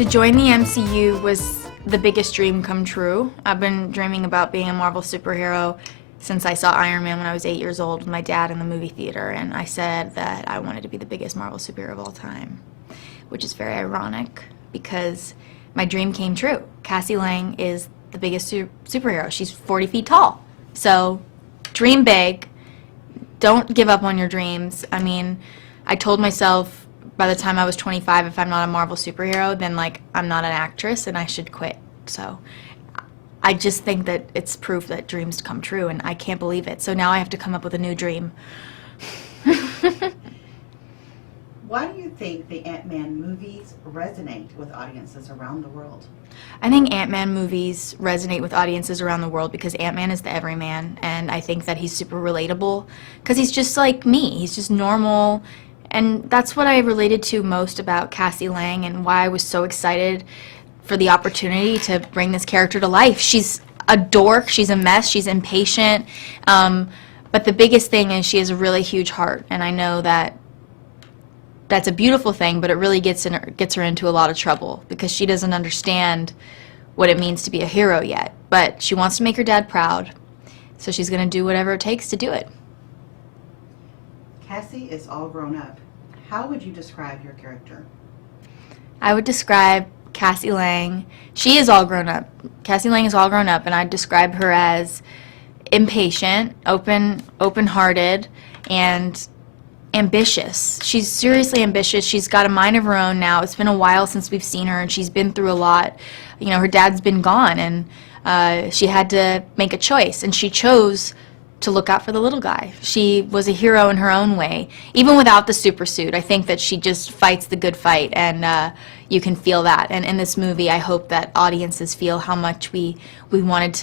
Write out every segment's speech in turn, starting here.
To join the MCU was the biggest dream come true. I've been dreaming about being a Marvel superhero since I saw Iron Man when I was 8 years old with my dad in the movie theater, and I said that I wanted to be the biggest Marvel superhero of all time, which is very ironic because my dream came true. Cassie Lang is the biggest superhero. She's 40 feet tall. So dream big. Don't give up on your dreams. I mean, I told myself by the time I was 25, if I'm not a Marvel superhero, then like I'm not an actress and I should quit. So I just think that it's proof that dreams come true, and I can't believe it. So now I have to come up with a new dream. Why do you think the Ant-Man movies resonate with audiences around the world? I think Ant-Man movies resonate with audiences around the world because Ant-Man is the everyman, and I think that he's super relatable because he's just like me. He's just normal, and that's what I related to most about Cassie Lang and why I was so excited for the opportunity to bring this character to life. She's a dork, she's a mess, she's impatient, but the biggest thing is she has a really huge heart, and I know that that's a beautiful thing, but it really gets her into a lot of trouble because she doesn't understand what it means to be a hero yet. But she wants to make her dad proud, so she's going to do whatever it takes to do it. Cassie is all grown up. How would you describe your character? I would describe Cassie Lang. She is all grown up. Cassie Lang is all grown up, and I'd describe her as impatient, open-hearted, and ambitious. She's seriously ambitious. She's got a mind of her own now. It's been a while since we've seen her, and she's been through a lot. You know, her dad's been gone, and she had to make a choice, and she chose to look out for the little guy. She was a hero in her own way, even without the super suit. I think that she just fights the good fight, and you can feel that. And in this movie, I hope that audiences feel how much we wanted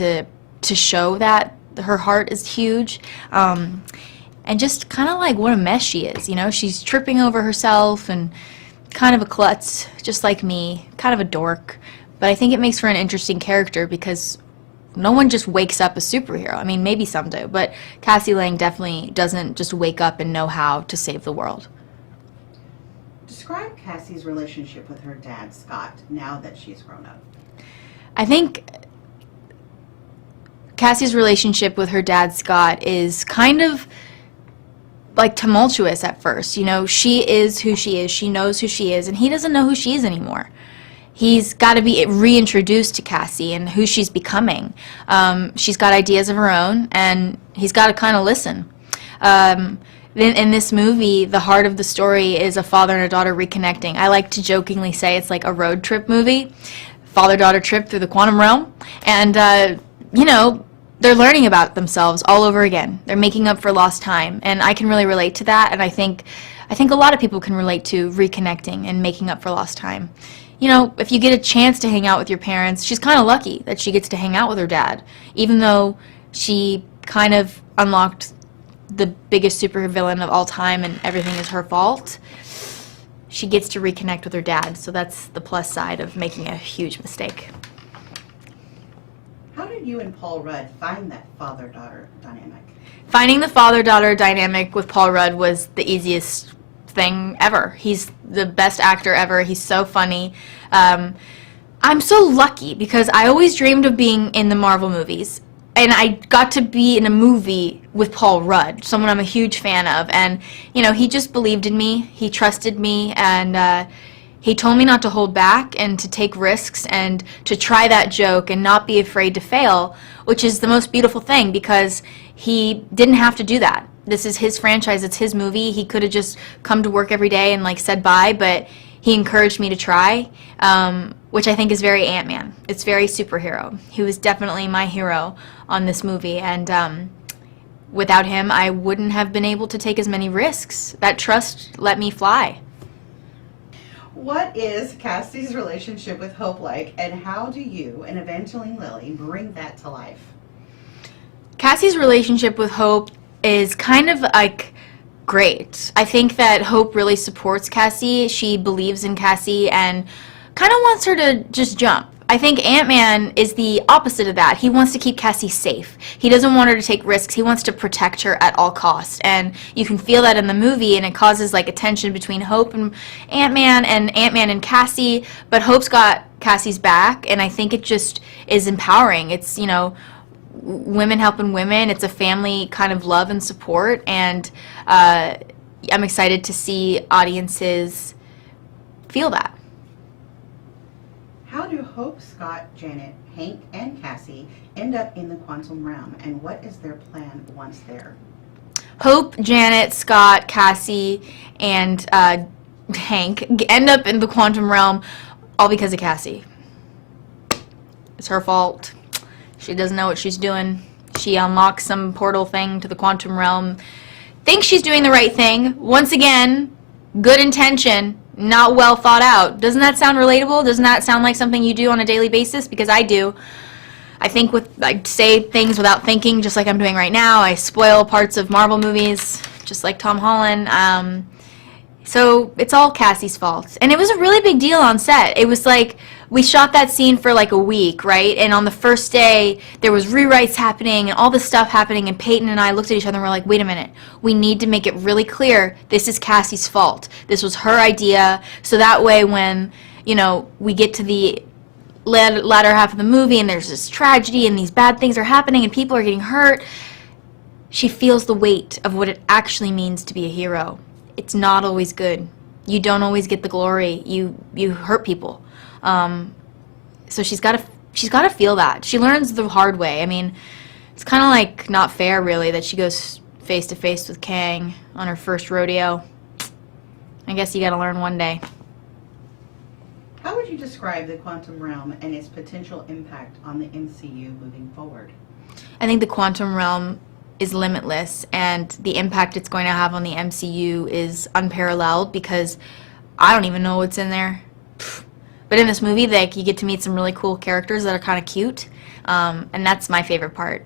to show that her heart is huge. And just kind of like what a mess she is, you know? She's tripping over herself and kind of a klutz, just like me, kind of a dork. But I think it makes for an interesting character because no one just wakes up a superhero. I mean, maybe some do, but Cassie Lang definitely doesn't just wake up and know how to save the world. Describe Cassie's relationship with her dad, Scott, now that she's grown up. I think Cassie's relationship with her dad, Scott, is kind of like tumultuous at first. You know, she is who she is, she knows who she is, and he doesn't know who she is anymore. He's got to be reintroduced to Cassie and who she's becoming. She's got ideas of her own, and he's got to kind of listen. In this movie, the heart of the story is a father and a daughter reconnecting. I like to jokingly say it's like a road trip movie, father-daughter trip through the quantum realm, and you know, they're learning about themselves all over again. They're making up for lost time, and I can really relate to that, and I think a lot of people can relate to reconnecting and making up for lost time. You know, if you get a chance to hang out with your parents, she's kind of lucky that she gets to hang out with her dad, even though she kind of unlocked the biggest supervillain of all time and everything is her fault. She gets to reconnect with her dad, so that's the plus side of making a huge mistake. How did you and Paul Rudd find that father-daughter dynamic? Finding the father-daughter dynamic with Paul Rudd was the easiest thing ever. He's the best actor ever. He's so funny. I'm so lucky because I always dreamed of being in the Marvel movies, and I got to be in a movie with Paul Rudd, someone I'm a huge fan of, and you know, he just believed in me, he trusted me, and he told me not to hold back and to take risks and to try that joke and not be afraid to fail, which is the most beautiful thing because he didn't have to do that. This is his franchise, it's his movie. He could have just come to work every day and like said bye, but he encouraged me to try, which I think is very Ant-Man. It's very superhero. He was definitely my hero on this movie, and without him, I wouldn't have been able to take as many risks. That trust let me fly. What is Cassie's relationship with Hope like, and how do you and Evangeline Lilly bring that to life? Cassie's relationship with Hope is kind of like great. I think that Hope really supports Cassie. She believes in Cassie and kind of wants her to just jump. I think Ant-Man is the opposite of that. He wants to keep Cassie safe. He doesn't want her to take risks. He wants to protect her at all costs. And you can feel that in the movie, and it causes like a tension between Hope and Ant-Man and Cassie. But Hope's got Cassie's back, and I think it just is empowering. It's, women helping women. It's a family kind of love and support, and I'm excited to see audiences feel that. How do Hope, Scott, Janet, Hank, and Cassie end up in the quantum realm, and what is their plan once there? Hope, Janet, Scott, Cassie, and Hank end up in the quantum realm all because of Cassie. It's her fault. She doesn't know what she's doing. She unlocks some portal thing to the quantum realm. Thinks she's doing the right thing. Once again, good intention, not well thought out. Doesn't that sound relatable? Doesn't that sound like something you do on a daily basis? Because I do. I say things without thinking, just like I'm doing right now. I spoil parts of Marvel movies, just like Tom Holland. So it's all Cassie's fault. And it was a really big deal on set. It was like, we shot that scene for like a week, right? And on the first day, there was rewrites happening and all this stuff happening, and Peyton and I looked at each other and we're like, wait a minute, we need to make it really clear this is Cassie's fault. This was her idea, so that way when, we get to the latter half of the movie and there's this tragedy and these bad things are happening and people are getting hurt, she feels the weight of what it actually means to be a hero. It's not always good. You don't always get the glory. You hurt people. So she's got to feel that. She learns the hard way. I mean, it's kind of like not fair, really, that she goes face to face with Kang on her first rodeo. I guess you got to learn one day. How would you describe the quantum realm and its potential impact on the MCU moving forward? I think the quantum realm is limitless, and the impact it's going to have on the MCU is unparalleled because I don't even know what's in there. But in this movie, you get to meet some really cool characters that are kind of cute, and that's my favorite part.